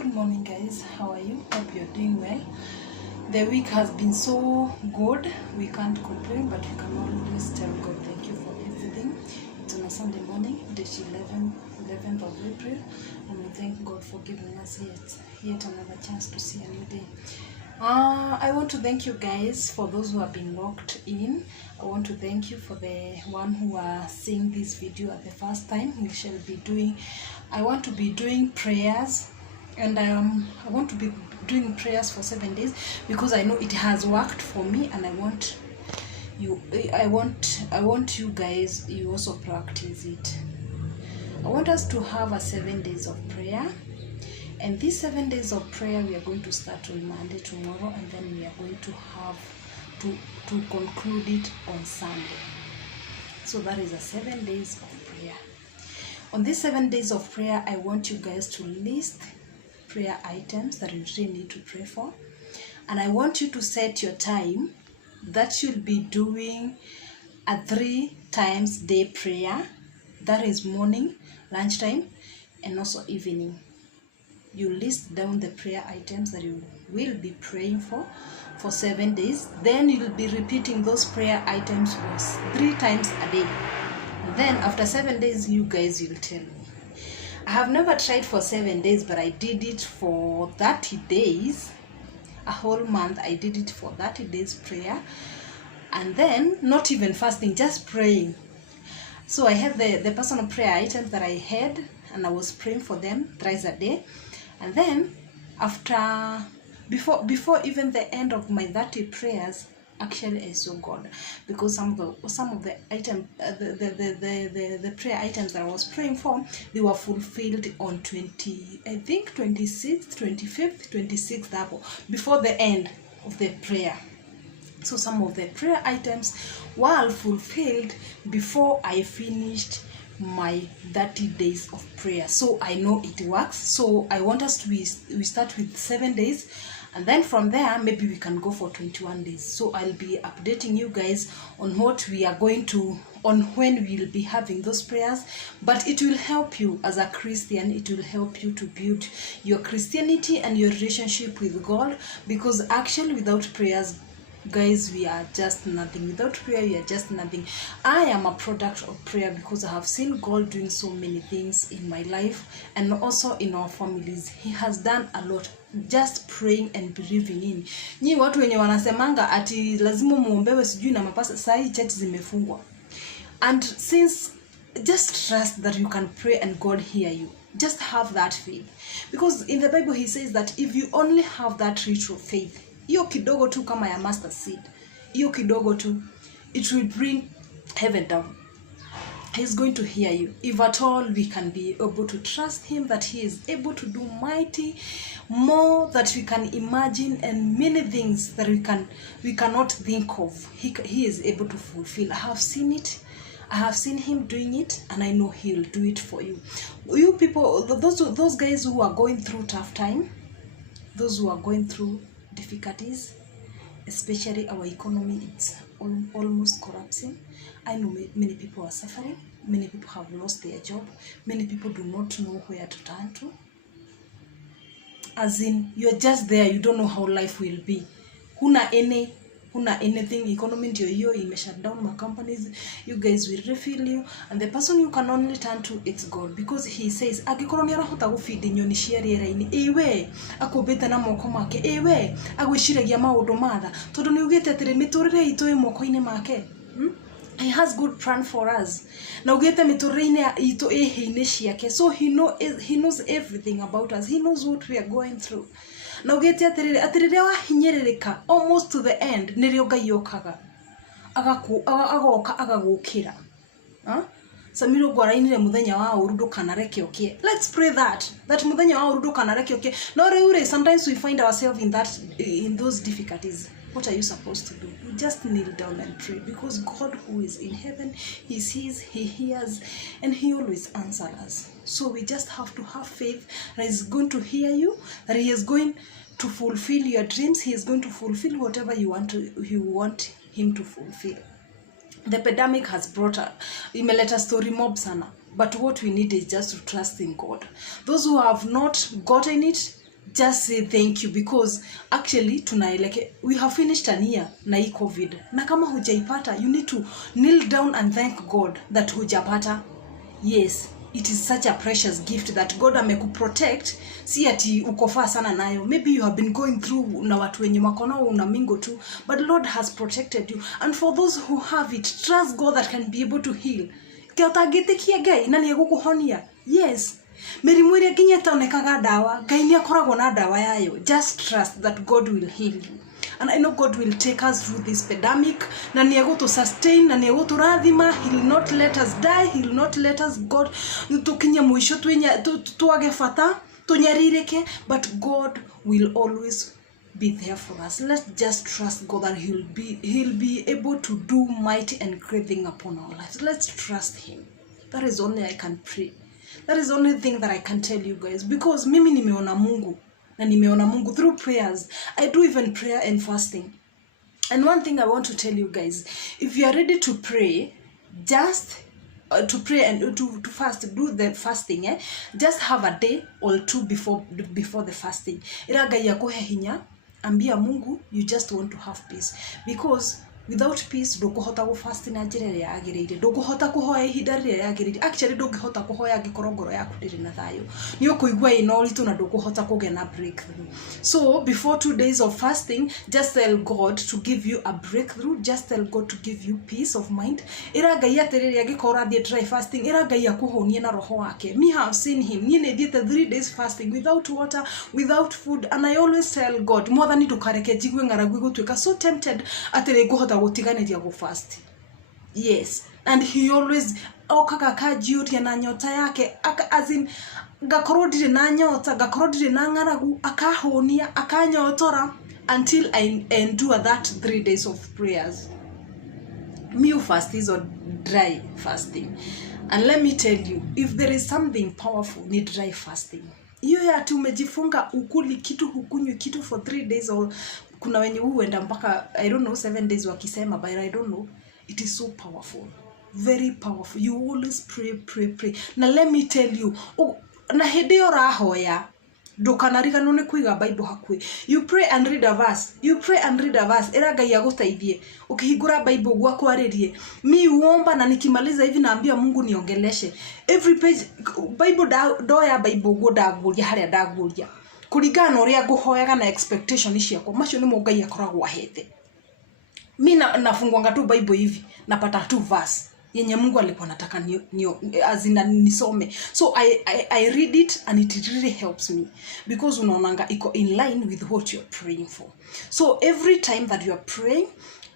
Good morning, guys. How are you? Hope you're doing well. The week has been so good. We can't complain, but we can always tell God thank you for everything. It's on a Sunday morning, date 11th of April, and we thank God for giving us yet another chance to see a new day. I want to thank you guys for those who have been locked in. I want to thank you for the one who are seeing this video at the first time. I want to be doing prayers, and I want to be doing prayers for 7 days because I know it has worked for me, and I want you guys, you also practice it. I want us to have a 7 days of prayer. And these 7 days of prayer, we are going to start on Monday tomorrow, and then we are going to have to conclude it on Sunday. So that is a 7 days of prayer. On these 7 days of prayer, I want you guys to list prayer items that you really need to pray for. And I want you to set your time that you'll be doing a 3 times day prayer. That is morning, lunchtime, and also evening. You list down the prayer items that you will be praying for 7 days. Then you'll be repeating those prayer items for 3 times a day. Then after 7 days, you guys will tell me. I have never tried for 7 days, but I did it for 30 days. A whole month, I did it for 30 days prayer. And then not even fasting, just praying. So I had the personal prayer items that I had, and I was praying for them thrice a day. And then before even the end of my 30 prayers, actually I saw God, because some of the item the prayer items that I was praying for, they were fulfilled on 26th, 25th, 26th before the end of the prayer. So some of the prayer items were fulfilled before I finished my 30 days of prayer. So I know it works. So I want us to we start with 7 days, and then from there maybe we can go for 21 days. So I'll be updating you guys on what we are going to, on when we'll be having those prayers. But it will help you as a Christian. It will help you to build your Christianity and your relationship with God, because actually without prayers, guys, we are just nothing. Without prayer, we are just nothing. I am a product of prayer because I have seen God doing so many things in my life and also in our families. He has done a lot just praying and believing in. Nyi watu wenye wanasemanga ati lazima muombewe sijui na mapasa, sahi church zimefungwa. And since, just trust that you can pray and God hear you. Just have that faith. Because in the Bible he says that if you only have that little faith, hiyo kidogo tu kama ya mustard seed, hiyo kidogo tu, it will bring heaven down. He's going to hear you. If at all we can be able to trust him that he is able to do mighty more that we can imagine, and many things that we cannot think of, he is able to fulfill. I have seen it. I have seen him doing it, and I know he'll do it for you. You people, those guys who are going through tough time, those who are going through difficulties, especially our economy, it's almost collapsing. I know many people are suffering. Many people have lost their job. Many people do not know where to turn to. As in, you're just there, you don't know how life will be. Huna anything. Economy ndio hiyo shut down my companies. You guys will refill you, and the person you can only turn to, it's God, because he says agikoro ni arahota gufeed nyoni cia riera-ini, ewe akobete na moko make, ewe agwiciragia maundu matha tondu ni ugite atiri miturire itu i moko-ini make. He has good plan for us. Na ugite miturire-ini itu ehe-ini ciake, so he knows everything about us. He knows what we are going through. Na ugite atirire wa hinyeririka almost to the end, nirio Ngai okaga agoka agagukira. Samiro gwarainire muthenya wa urudo kanareke okie. Let's pray that muthenya wa urudo kanareke okie. No reure, sometimes we find ourselves in those difficulties. What are you supposed to do? You just kneel down and pray, because God who is in heaven, he sees, he hears, and he always answers us. So we just have to have faith that he's going to hear you, that he is going to fulfill your dreams. He is going to fulfill whatever you want him to fulfill. The pandemic has brought imeleta story mob sana, but what we need is just to trust in God. Those who have not gotten it, just say thank you, because actually we have finished an year na hii COVID, na kama hujaipata, you need to kneel down and thank God that hujapata. Yes, it is such a precious gift that God amekuprotect. Si ati ukofa sana nayo, maybe you have been going through na watu wenye makono una mingo too, but Lord has protected you. And for those who have it, trust God that can be able to heal. Kiotagitikia Ngai na ni gukuhonia. Yes, merimu iria nginyeta onekaga dawa, Ngai ni akoragwo na dawa yayo. Just trust that God will heal you. And I know God will take us through this pandemic. Na ni to sustain, na ni to radhima. He will not let us die. He will not let us God tukinya mwisho tuage fata tunyarireke. But God will always be there for us. Let's just trust God that He'll be able to do mighty and great thing upon our lives. Let's trust Him. That is only I can pray. That is the only thing that I can tell you guys, because mimi nimeona Mungu. Na nimeona Mungu through prayers. I do even prayer and fasting. And one thing I want to tell you guys, if you are ready to pray, just to pray and to fast, do the fasting, just have a day or two before the fasting. Iraga ya kuhe hinya, ambia Mungu, you just want to have peace. Because without peace, ndukuhota go fast na njira ria yagirire, ndukuhota kuhoya ihinda ria yagirire. Actually ndungihota kuhoya ngikoro ngoro yaku ndiri na thayo, ni ukuigwa ino ritu na ndukuhota kugena breakthrough. So before 2 days of fasting, just tell God to give you a breakthrough. Just tell God to give you peace of mind. Ira Ngai atiriri agikora thie dry fasting, ira Ngai akuhonie na roho wake. Me have seen him. Ni ne thiete 3 days fasting without water, without food, and I always tell God, more than ndukareke jigwe ngaragu gutwika so tempted atire nguhota gutiganiria go fast. Yes, and he always okaga kajiuria na nyota yake as in gakorwo ndire na nyota, gakorwo ndire na ngaragu, akahonia, akanyotora until I endure that 3 days of prayers. Me fast is on dry fasting. And let me tell you, if there is something powerful in dry fasting, hiyo ya tumejifunga ukuli kitu hukunywi kitu for 3 days, or kuna wenye huenda mpaka I don't know 7 days wakisema, but I don't know, it is so powerful, very powerful. You always pray. Na let me tell you, na hede orahoya ndukanariga no ne kuiga Bible hakwi. You pray and read a verse. Era Ngai agutaithie ukihingura Bible gwakwarĩrie. Mi uomba na nikimaliza hivi naambia Mungu niongeleshe. Every page Bible doya Bible godaguria haria ndaguria. Kuringana na uria nguhoyaga na expectation ciakwa, macio nimo Ngai akoragwo ahete. Mi nafungwanga tu Bible hivi napata tu verse yenye Mungu alikuwa anataka azina nisome. So I read it and it really helps me, because unaonanga iko in line with what you're praying for. So every time that you are praying,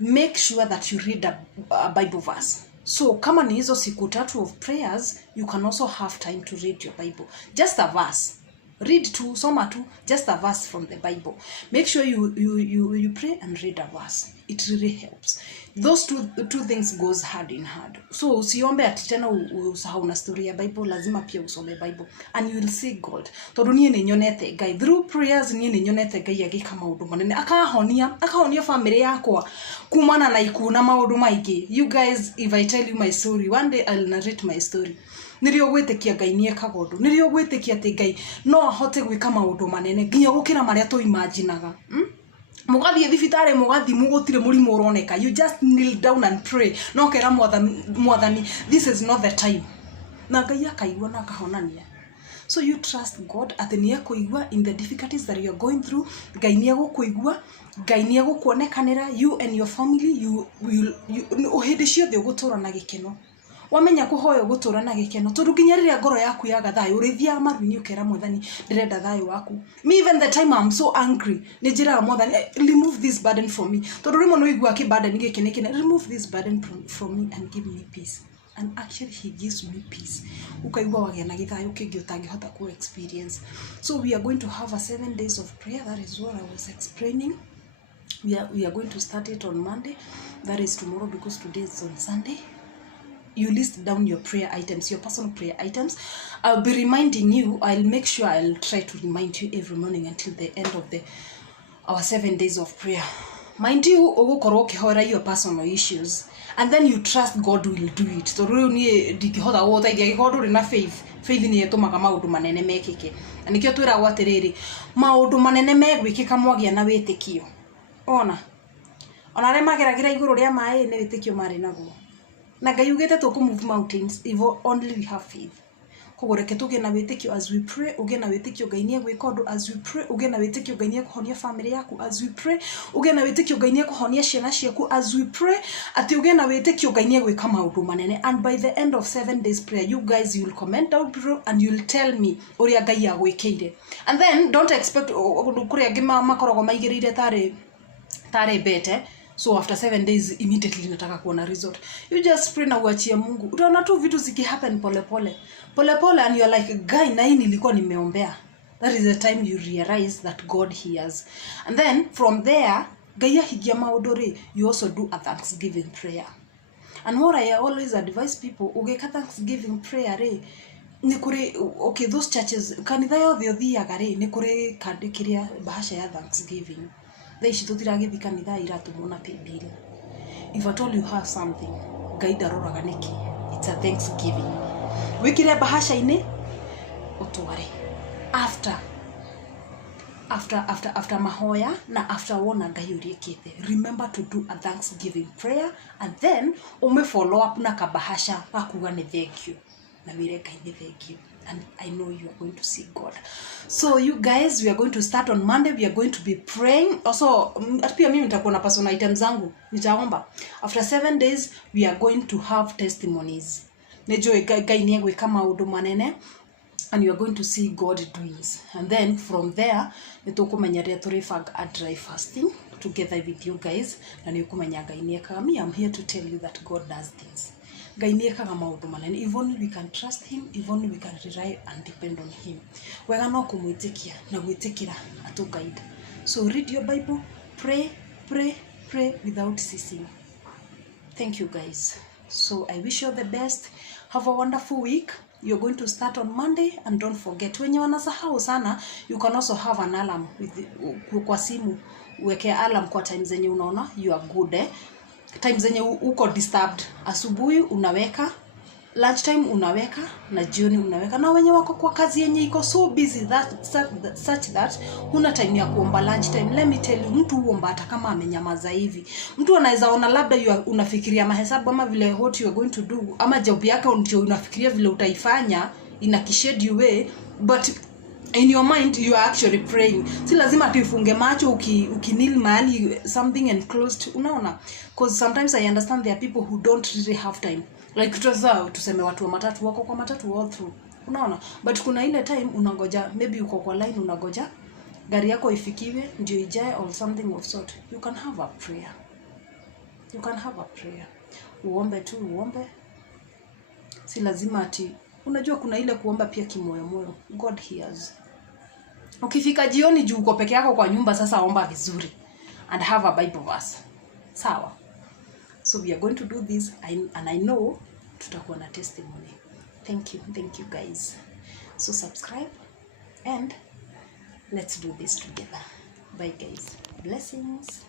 make sure that you read a Bible verse. So kama ni hizo siku 3 of prayers, you can also have time to read your Bible, just a verse. Read to soma to just a verse from the Bible. Make sure you pray and read a verse. It really helps. Those two things goes hand in hand. So usiombe ati tena usahau na story ya Bible, lazima pia usome Bible and you will see God. Tondu nie ni nyonete Ngai through prayers, nie ni nyonete Ngai agika maundu manene, akahonia family yakwa kumana na ikuna maundu maingi. You guys, if I tell you my story, one day I'll narrate my story. Nirio gwitikia Ngai nie kagondu, nirio gwitikia ati Ngai no ahote gwika maundu manene nginya gukira maria tu imaginaga. Mugathie thibitari mugathi mugutire murimu uroneka, you just kneel down and pray. No kera mwathani, this is not the time. Na Ngai akaigua na akahonania. So you trust God ati ni akuigua in the difficulties that you are going through. Ngai ni agukuigua, Ngai ni agukuonekanira, you and your family, you uhindi ciothe ugutura na gikeno. Wamenya kuhoya gutura na gikeno tondu nginya riria ngoro yaku yaga thayo urithia maru ukera mwathani ndirenda thayo waku. Me even the time I'm so angry ni njira mwathani, remove this burden from me, tondu rimo no igua ki burden giki nikine, remove this burden from me and give me peace. And actually he gives me peace. Ukaigua wagia na githayo kingi utangihota ku experience. So we are going to have a 7 days of prayer. That is what I was explaining. We are going to start it on Monday. That is tomorrow, because today is on Sunday. You list down your prayer items, your personal prayer items. I'll be reminding you. I'll make sure I'll try to remind you every morning until the end of our 7 days of prayer. Mind you, ogukorwo ukihora your personal issues, and then you trust God will do it. So really ni ndingihota guthaithia gikorwo nduri na faith ni etumaga maundu manene mekike. Anikio twira gwatiriri maundu manene megwikika mwagia na witikio. Ona re mageragira iguru ria mai ni witikio mari naguo. Na Ngai ugite tukumove mountains if only we have faith. Kugoreke tuge na witikio as we pray, uge na witikio Ngai ni gwika undu as we pray, uge na witikio Ngai ni kuhonia family yaku as we pray, uge na witikio Ngai ni kuhonia ciana ciaku as we pray, ati uge na witikio Ngai ni gwika maundu manene. And by the end of 7 days prayer, you guys, you'll comment down below and you'll tell me uria Ngai agwikire. And then don't expect kuria ngima makorogo maigirire tare bete. So after 7 days immediately nataka kuona result. You just pray na uachie Mungu. Utaona tu vitu ziki happen pole pole and you're like, guy, na hii nilikuwa nimeombea. That is the time you realize that God hears. And then from there, Gaya higia maodore, you also do a thanksgiving prayer. And what I always advise people, ugeka thanksgiving prayer ni kure, okay, those churches kanitha yothe uthiaga ni kure kandikiria bahasha ya thanksgiving. Thaici tutiragithi kanitha iratumwo na paybill. If at all you have something, Ngai ndaroraga niki. It's a thanksgiving. Wikire bahasha ini utware. After mahoya na after wona Ngai uriekete, remember to do a thanksgiving prayer and then follow up na kabahasha akuga ni thank you. Na wire Ngai ni thank you. And I know you are going to see God. So you guys, we are going to start on Monday. We are going to be praying. Also, pia mimi nitakuwa na personal items zangu. Nitaomba. After 7 days, we are going to have testimonies. Nejo Ngai ni gwika maundu manene. And you are going to see God doings. And then from there, nitukumenya ria turifag a dry fasting together with you guys. Na nikumenya Ngai ni ekaga. Me, I'm here to tell you that God does things. Ngai ni ekaga maundu manene. If only we can trust him, if only we can rely and depend on him. Wega no kumwitikia na gwitikira atu guide. So read your Bible, pray without ceasing. Thank you guys. So I wish you the best. Have a wonderful week. You're going to start on Monday, and don't forget, when you wanasahau sana, you can also have an alarm with kwa simu. Uweke alarm kwa time zenye unaona you are good time zenye uko disturbed. Asubuhi unaweka, lunchtime unaweka, na jioni unaweka. Na wenye wako kwa kazi yenye iko so busy such that huna time ya kuomba lunchtime. Let me tell you, mtu huomba hata kama amenyamaza hivi. Mtu anaweza ona labda unafikiria mahesabu ama vile what you are going to do, ama job yako ndio unafikiria vile utaifanya in a schedule way, but in your mind you are actually praying. Si lazima tuifunge macho ukinil mahali something enclosed, unaona? Because sometimes I understand there are people who don't really have time. Like tuseme watu wa matatu wako kwa matatu all through, unaona? But kuna ile time unangoja, maybe uko kwa line unangoja gari yako ifikiwe ndio ijae or something of sort. You can have a prayer. Uombe tu, uombe. Si lazima ati, unajua kuna ile kuomba pia kimoyo moyo. God hears. Ukifika jioni juu uko peke yako kwa nyumba, sasa omba vizuri and have a Bible verse. Sawa? So we are going to do this, and I know tutakuwa na testimony. Thank you guys. So subscribe and let's do this together. Bye guys. Blessings.